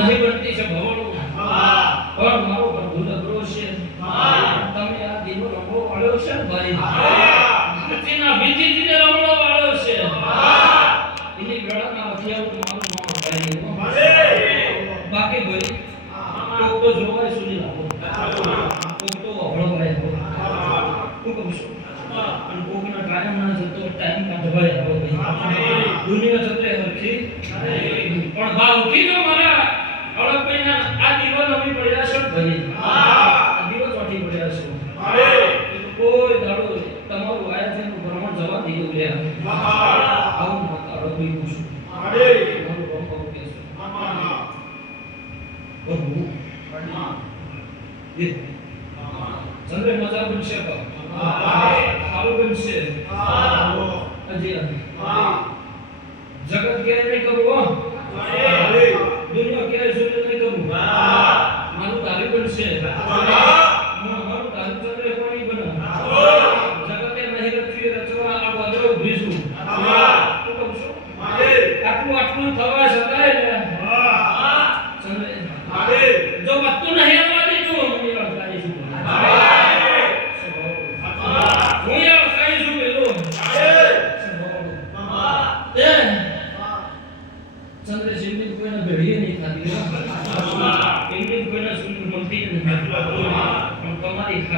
નહીં વર્તી છે ભવન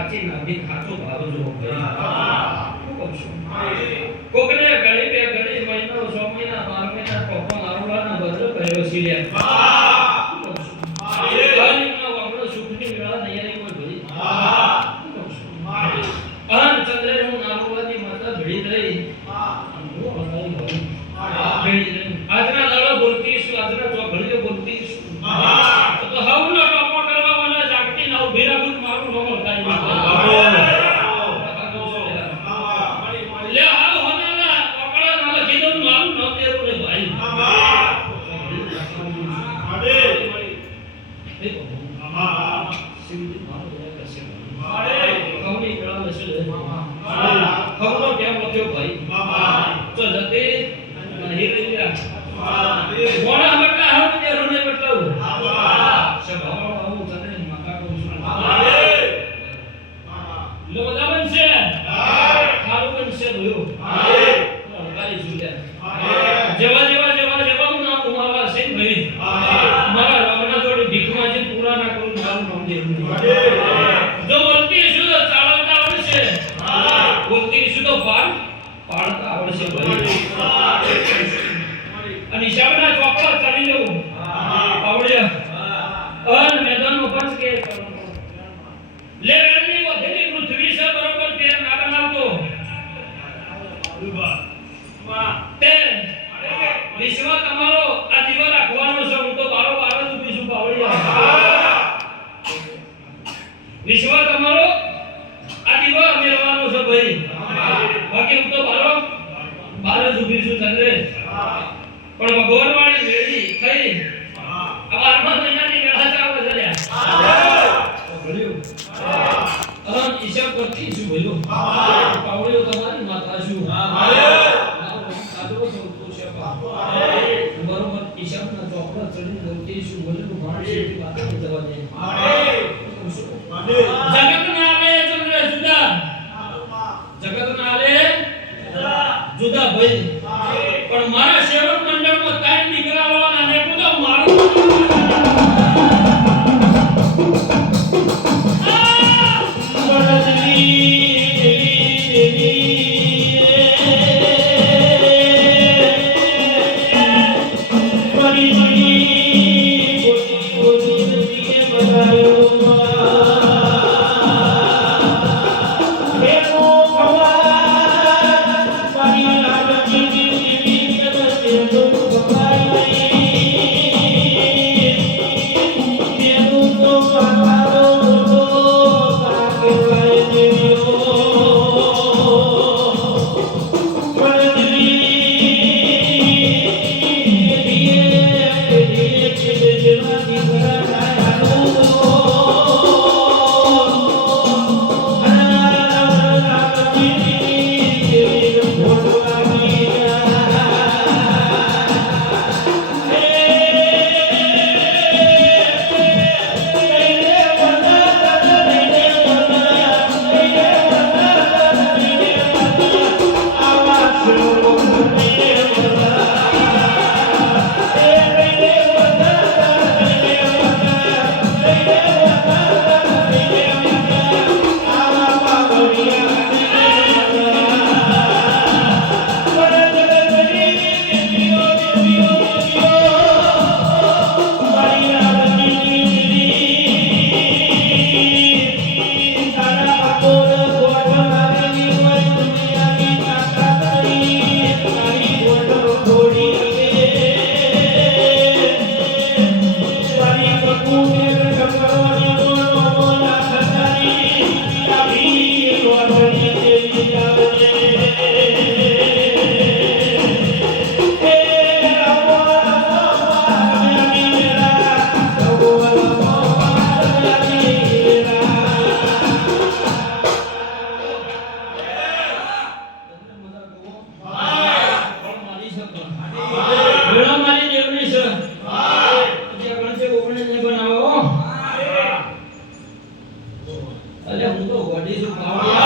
સાચી નામની ખાચો ભાવ જો કોકને ગળી બે ગળી મહિનો છ મહિના બાર મહિના પપ્પા લાવવાના બધું કર્યો છે Senhor. તે વિશ્વ તમારો આ દીવો રાખવાનો છે હું તો બારો બાર જ ઊભી છું પાવડી વિશ્વ તમારો આ દીવો મેળવવાનો છે ભાઈ બાકી હું તો બારો બાર જ ઊભી છું ચંદ્રે પણ ભગવાન વાળી મેળી થઈ બારમા મહિનાની મેળા ચાલે છે લ્યા ઈશા પરથી છું ભાઈઓ મોટી સુમલનું ભાણ છે વાતો કરવાની હું તો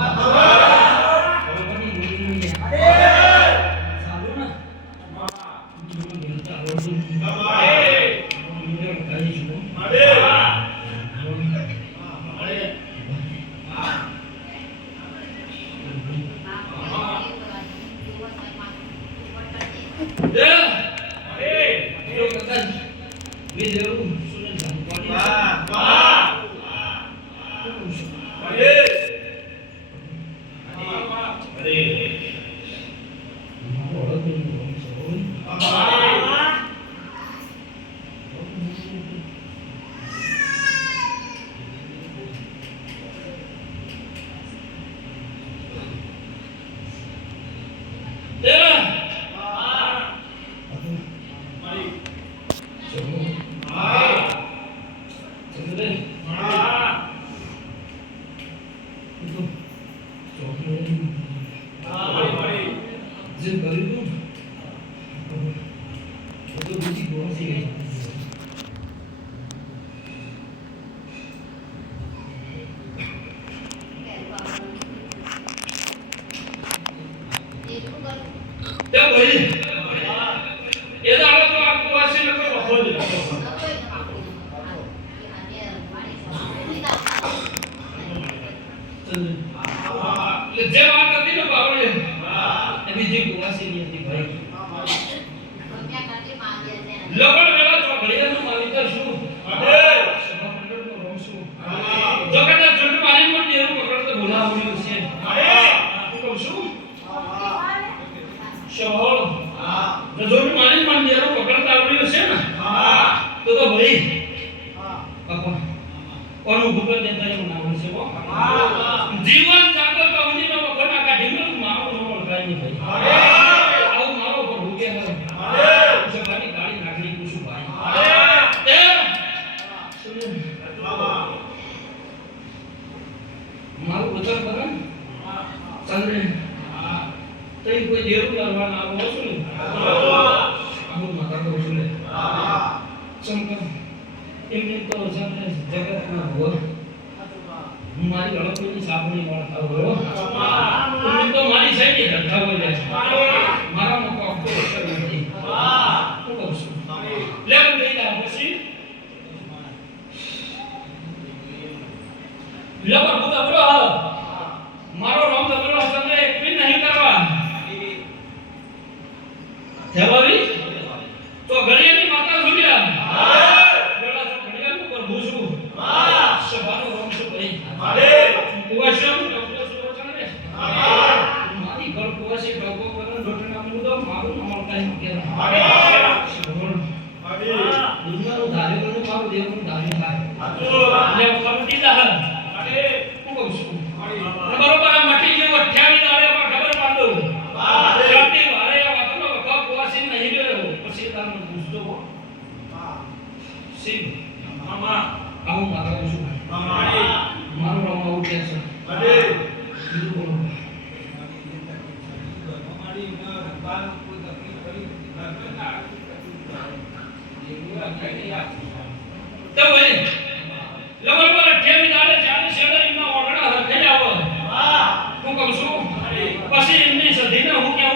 Amen. જે કરી Luis de પછી એમની સધીને હું કેવું